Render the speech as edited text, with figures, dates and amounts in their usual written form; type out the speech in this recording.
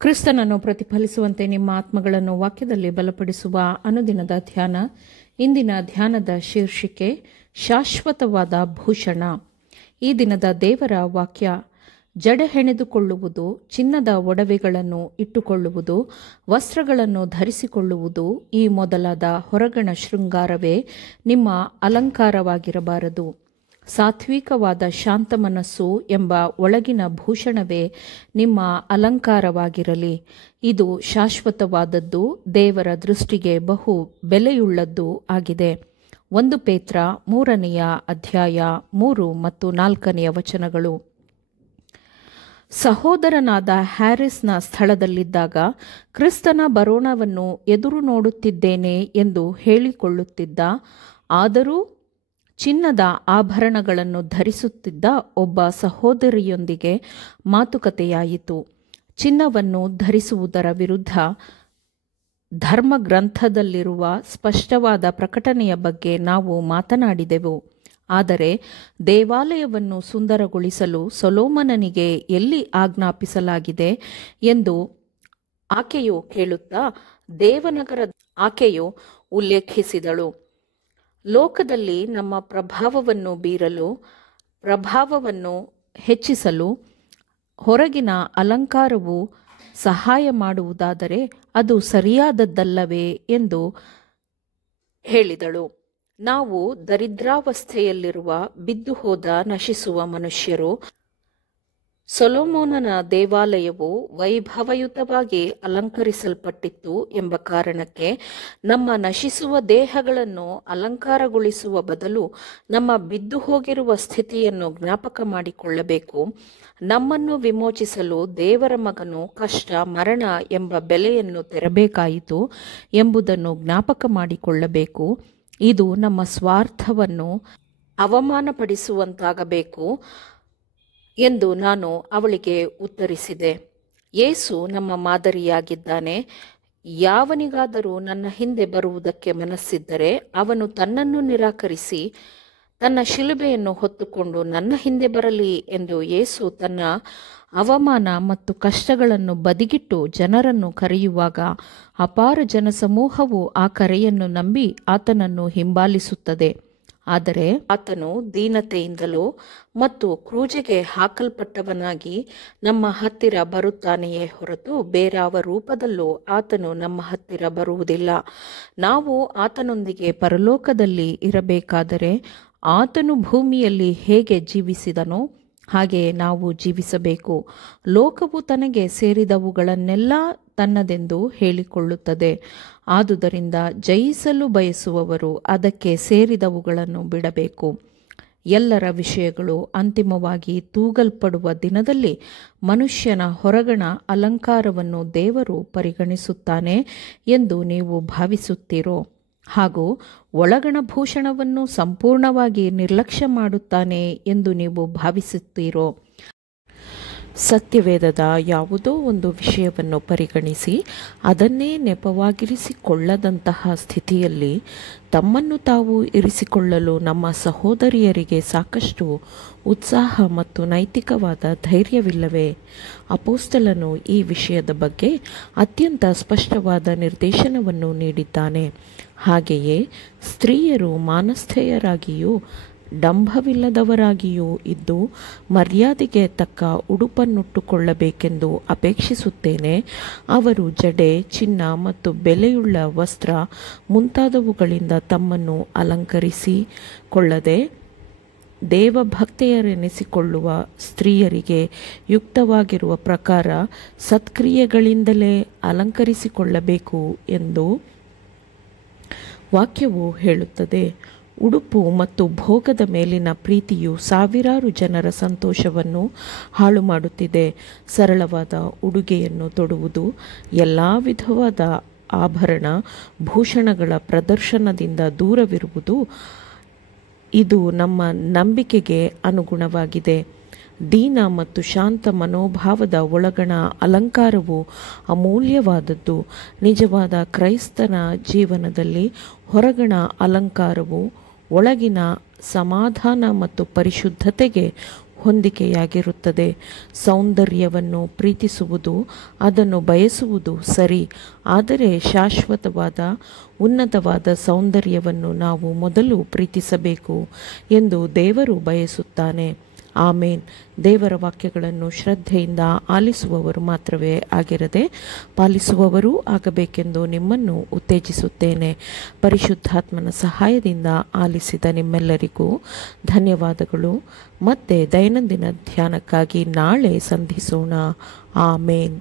ಕ್ರಿಸ್ತನನ್ನು ಪ್ರತಿಫಲಿಸುವಂತೆ ನಿಮ್ಮ ಆತ್ಮಗಳನ್ನು ವಾಕ್ಯದಲ್ಲಿ ಬಲಪಡಿಸುವ ಅನುದಿನದ ಧ್ಯಾನ. ಇಂದಿನ ಧ್ಯಾನದ ಶೀರ್ಷಿಕೆ ಶಾಶ್ವತವಾದ ಭೂಷಣ. ಈ ದಿನದ ದೇವರ ವಾಕ್ಯ: ಜಡೆ ಹೆಣೆದುಕೊಳ್ಳುವುದು, ಚಿನ್ನದ ಒಡವೆಗಳನ್ನು ಇಟ್ಟುಕೊಳ್ಳುವುದು, ವಸ್ತ್ರಗಳನ್ನು ಧರಿಸಿಕೊಳ್ಳುವುದು, ಈ ಮೊದಲಾದ ಹೊರಗಣ ಶೃಂಗಾರವೇ ನಿಮ್ಮ ಅಲಂಕಾರವಾಗಿರಬಾರದು. ಸಾತ್ವಿಕವಾದ ಶಾಂತ ಮನಸ್ಸು ಎಂಬ ಒಳಗಿನ ಭೂಷಣವೇ ನಿಮ್ಮ ಅಲಂಕಾರವಾಗಿರಲಿ. ಇದು ಶಾಶ್ವತವಾದದ್ದು, ದೇವರ ದೃಷ್ಟಿಗೆ ಬಹು ಬೆಲೆಯುಳ್ಳದ್ದೂ ಆಗಿದೆ. 1 ಪೇತ್ರ 3ನೇ ಅಧ್ಯಾಯ 3 ಮತ್ತು 4ನೇ ವಚನಗಳು. ಸಹೋದರನಾದ ಹ್ಯಾರಿಸ್ನ ಸ್ಥಳದಲ್ಲಿದ್ದಾಗ ಕ್ರಿಸ್ತನ ಬರೋಣವನ್ನು ಎದುರು ನೋಡುತ್ತಿದ್ದೇನೆ ಎಂದು ಹೇಳಿಕೊಳ್ಳುತ್ತಿದ್ದ, ಆದರೂ ಚಿನ್ನದ ಆಭರಣಗಳನ್ನು ಧರಿಸುತ್ತಿದ್ದ ಒಬ್ಬ ಸಹೋದರಿಯೊಂದಿಗೆ ಮಾತುಕತೆಯಾಯಿತು. ಚಿನ್ನವನ್ನು ಧರಿಸುವುದರ ವಿರುದ್ಧ ಧರ್ಮಗ್ರಂಥದಲ್ಲಿರುವ ಸ್ಪಷ್ಟವಾದ ಪ್ರಕಟಣೆಯ ಬಗ್ಗೆ ನಾವು ಮಾತನಾಡಿದೆವು. ಆದರೆ ದೇವಾಲಯವನ್ನು ಸುಂದರಗೊಳಿಸಲು ಸೊಲೊಮೋನನಿಗೆ ಎಲ್ಲಿ ಆಜ್ಞಾಪಿಸಲಾಗಿದೆ ಎಂದು ಆಕೆಯು ಕೇಳುತ್ತಾ ದೇವನಗರದ ಆಕೆಯು ಉಲ್ಲೇಖಿಸಿದಳು. ಲೋಕದಲ್ಲಿ ನಮ್ಮ ಪ್ರಭಾವವನ್ನು ಬೀರಲು, ಪ್ರಭಾವವನ್ನು ಹೆಚ್ಚಿಸಲು ಹೊರಗಿನ ಅಲಂಕಾರವು ಸಹಾಯ ಮಾಡುವುದಾದರೆ ಅದು ಸರಿಯಾದದ್ದಲ್ಲವೇ ಎಂದು ಹೇಳಿದಳು. ನಾವು ದರಿದ್ರಾವಸ್ಥೆಯಲ್ಲಿರುವ, ಬಿದ್ದು ಹೋದ, ನಶಿಸುವ ಮನುಷ್ಯರು. ಸೊಲೊಮೋನನ ದೇವಾಲಯವು ವೈಭವಯುತವಾಗಿ ಅಲಂಕರಿಸಲ್ಪಟ್ಟಿತ್ತು ಎಂಬ ಕಾರಣಕ್ಕೆ ನಮ್ಮ ನಶಿಸುವ ದೇಹಗಳನ್ನು ಅಲಂಕಾರಗೊಳಿಸುವ ಬದಲು ನಮ್ಮ ಬಿದ್ದು ಹೋಗಿರುವ ಸ್ಥಿತಿಯನ್ನು ಜ್ಞಾಪಕ ಮಾಡಿಕೊಳ್ಳಬೇಕು. ನಮ್ಮನ್ನು ವಿಮೋಚಿಸಲು ದೇವರ ಮಗನು ಕಷ್ಟ, ಮರಣ ಎಂಬ ಬೆಲೆಯನ್ನು ತೆರಬೇಕಾಯಿತು ಎಂಬುದನ್ನು ಜ್ಞಾಪಕ ಮಾಡಿಕೊಳ್ಳಬೇಕು. ಇದು ನಮ್ಮ ಸ್ವಾರ್ಥವನ್ನು ಅವಮಾನಪಡಿಸುವಂತಾಗಬೇಕು ಎಂದು ನಾನು ಅವಳಿಗೆ ಉತ್ತರಿಸಿದೆ. ಯೇಸು ನಮ್ಮ ಮಾದರಿಯಾಗಿದ್ದಾನೆ. ಯಾವನಿಗಾದರೂ ನನ್ನ ಹಿಂದೆ ಬರುವುದಕ್ಕೆ ಮನಸ್ಸಿದ್ದರೆ ಅವನು ತನ್ನನ್ನು ನಿರಾಕರಿಸಿ ತನ್ನ ಶಿಲುಬೆಯನ್ನು ಹೊತ್ತುಕೊಂಡು ನನ್ನ ಹಿಂದೆ ಬರಲಿ ಎಂದು ಯೇಸು ತನ್ನ ಅವಮಾನ ಮತ್ತು ಕಷ್ಟಗಳನ್ನು ಬದಿಗಿಟ್ಟು ಜನರನ್ನು ಕರೆಯುವಾಗ ಅಪಾರ ಜನಸಮೂಹವು ಆ ಕರೆಯನ್ನು ನಂಬಿ ಆತನನ್ನು ಹಿಂಬಾಲಿಸುತ್ತದೆ. ಆದರೆ ಆತನು ದೀನತೆಯಿಂದಲೂ ಮತ್ತು ಕ್ರೂಜೆಗೆ ಹಾಕಲ್ಪಟ್ಟವನಾಗಿ ನಮ್ಮ ಹತ್ತಿರ ಬರುತ್ತಾನೆಯೇ ಹೊರತು ಬೇರಾವ ರೂಪದಲ್ಲೂ ಆತನು ನಮ್ಮ ಹತ್ತಿರ ಬರುವುದಿಲ್ಲ. ನಾವು ಆತನೊಂದಿಗೆ ಪರಲೋಕದಲ್ಲಿ ಇರಬೇಕಾದರೆ ಆತನು ಭೂಮಿಯಲ್ಲಿ ಹೇಗೆ ಜೀವಿಸಿದನೋ ಹಾಗೆಯೇ ನಾವು ಜೀವಿಸಬೇಕು. ಲೋಕವು ತನಗೆ ಸೇರಿದವುಗಳನ್ನೆಲ್ಲ ತನ್ನದೆಂದು ಹೇಳಿಕೊಳ್ಳುತ್ತದೆ. ಆದುದರಿಂದ ಜಯಿಸಲು ಬಯಸುವವರು ಅದಕ್ಕೆ ಸೇರಿದವುಗಳನ್ನು ಬಿಡಬೇಕು. ಎಲ್ಲರ ವಿಷಯಗಳು ಅಂತಿಮವಾಗಿ ತೂಗಲ್ಪಡುವ ದಿನದಲ್ಲಿ ಮನುಷ್ಯನ ಹೊರಗಣ ಅಲಂಕಾರವನ್ನು ದೇವರು ಪರಿಗಣಿಸುತ್ತಾನೆ ಎಂದು ನೀವು ಭಾವಿಸುತ್ತೀರೋ, ಹಾಗೂ ಒಳಗಣ ಭೂಷಣವನ್ನು ಸಂಪೂರ್ಣವಾಗಿ ನಿರ್ಲಕ್ಷ್ಯ ಮಾಡುತ್ತಾನೆ ಎಂದು ನೀವು ಭಾವಿಸುತ್ತೀರೋ? ಸತ್ಯವೇದದ ಯಾವುದೋ ಒಂದು ವಿಷಯವನ್ನು ಪರಿಗಣಿಸಿ ಅದನ್ನೇ ನೆಪವಾಗಿರಿಸಿಕೊಳ್ಳದಂತಹ ಸ್ಥಿತಿಯಲ್ಲಿ ತಮ್ಮನ್ನು ತಾವು ಇರಿಸಿಕೊಳ್ಳಲು ನಮ್ಮ ಸಹೋದರಿಯರಿಗೆ ಸಾಕಷ್ಟು ಉತ್ಸಾಹ ಮತ್ತು ನೈತಿಕವಾದ ಧೈರ್ಯವಿಲ್ಲವೇ? ಅಪೊಸ್ತಲನು ಈ ವಿಷಯದ ಬಗ್ಗೆ ಅತ್ಯಂತ ಸ್ಪಷ್ಟವಾದ ನಿರ್ದೇಶನವನ್ನು ನೀಡಿದ್ದಾನೆ. ಹಾಗೆಯೇ ಸ್ತ್ರೀಯರು ಮಾನಸ್ಥೆಯರಾಗಿಯೂ ಡಂಭವಿಲ್ಲದವರಾಗಿಯೂ ಇದ್ದು ಮರ್ಯಾದೆಗೆ ತಕ್ಕ ಉಡುಪನ್ನುಟ್ಟುಕೊಳ್ಳಬೇಕೆಂದು ಅಪೇಕ್ಷಿಸುತ್ತೇನೆ. ಅವರು ಜಡೆ, ಚಿನ್ನ ಮತ್ತು ಬೆಲೆಯುಳ್ಳ ವಸ್ತ್ರ ಮುಂತಾದವುಗಳಿಂದ ತಮ್ಮನ್ನು ಅಲಂಕರಿಸಿಕೊಳ್ಳದೆ ದೇವಭಕ್ತೆಯರೆನಿಸಿಕೊಳ್ಳುವ ಸ್ತ್ರೀಯರಿಗೆ ಯುಕ್ತವಾಗಿರುವ ಪ್ರಕಾರ ಸತ್ಕ್ರಿಯೆಗಳಿಂದಲೇ ಅಲಂಕರಿಸಿಕೊಳ್ಳಬೇಕು ಎಂದು ವಾಕ್ಯವು ಹೇಳುತ್ತದೆ. ಉಡುಪು ಮತ್ತು ಭೋಗದ ಮೇಲಿನ ಪ್ರೀತಿಯು ಸಾವಿರಾರು ಜನರ ಸಂತೋಷವನ್ನು ಹಾಳು ಮಾಡುತ್ತಿದೆ. ಸರಳವಾದ ಉಡುಗೆಯನ್ನು ತೊಡುವುದು, ಎಲ್ಲ ವಿಧವಾದ ಆಭರಣ ಭೂಷಣಗಳ ಪ್ರದರ್ಶನದಿಂದ ದೂರವಿರುವುದು ಇದು ನಮ್ಮ ನಂಬಿಕೆಗೆ ಅನುಗುಣವಾಗಿದೆ. ದೀನ ಮತ್ತು ಶಾಂತ ಮನೋಭಾವದ ಒಳಗಣ ಅಲಂಕಾರವು ಅಮೂಲ್ಯವಾದದ್ದು. ನಿಜವಾದ ಕ್ರೈಸ್ತನ ಜೀವನದಲ್ಲಿ ಹೊರಗಣ ಅಲಂಕಾರವು ಒಳಗಿನ ಸಮಾಧಾನ ಮತ್ತು ಪರಿಶುದ್ಧತೆಗೆ ಹೊಂದಿಕೆಯಾಗಿರುತ್ತದೆ. ಸೌಂದರ್ಯವನ್ನು ಪ್ರೀತಿಸುವುದು, ಅದನ್ನು ಬಯಸುವುದು ಸರಿ, ಆದರೆ ಶಾಶ್ವತವಾದ ಉನ್ನತವಾದ ಸೌಂದರ್ಯವನ್ನು ನಾವು ಮೊದಲು ಪ್ರೀತಿಸಬೇಕು ಎಂದು ದೇವರು ಬಯಸುತ್ತಾನೆ. ಆಮೇನ್. ದೇವರ ವಾಕ್ಯಗಳನ್ನು ಶ್ರದ್ಧೆಯಿಂದ ಆಲಿಸುವವರು ಮಾತ್ರವೇ ಆಗಿರದೆ ಪಾಲಿಸುವವರೂ ಆಗಬೇಕೆಂದು ನಿಮ್ಮನ್ನು ಉತ್ತೇಜಿಸುತ್ತೇನೆ. ಪರಿಶುದ್ಧಾತ್ಮನ ಸಹಾಯದಿಂದ ಆಲಿಸಿದ ನಿಮ್ಮೆಲ್ಲರಿಗೂ ಧನ್ಯವಾದಗಳು. ಮತ್ತೆ ದೈನಂದಿನ ಧ್ಯಾನಕ್ಕಾಗಿ ನಾಳೆ ಸಂಧಿಸೋಣ. ಆಮೇನ್.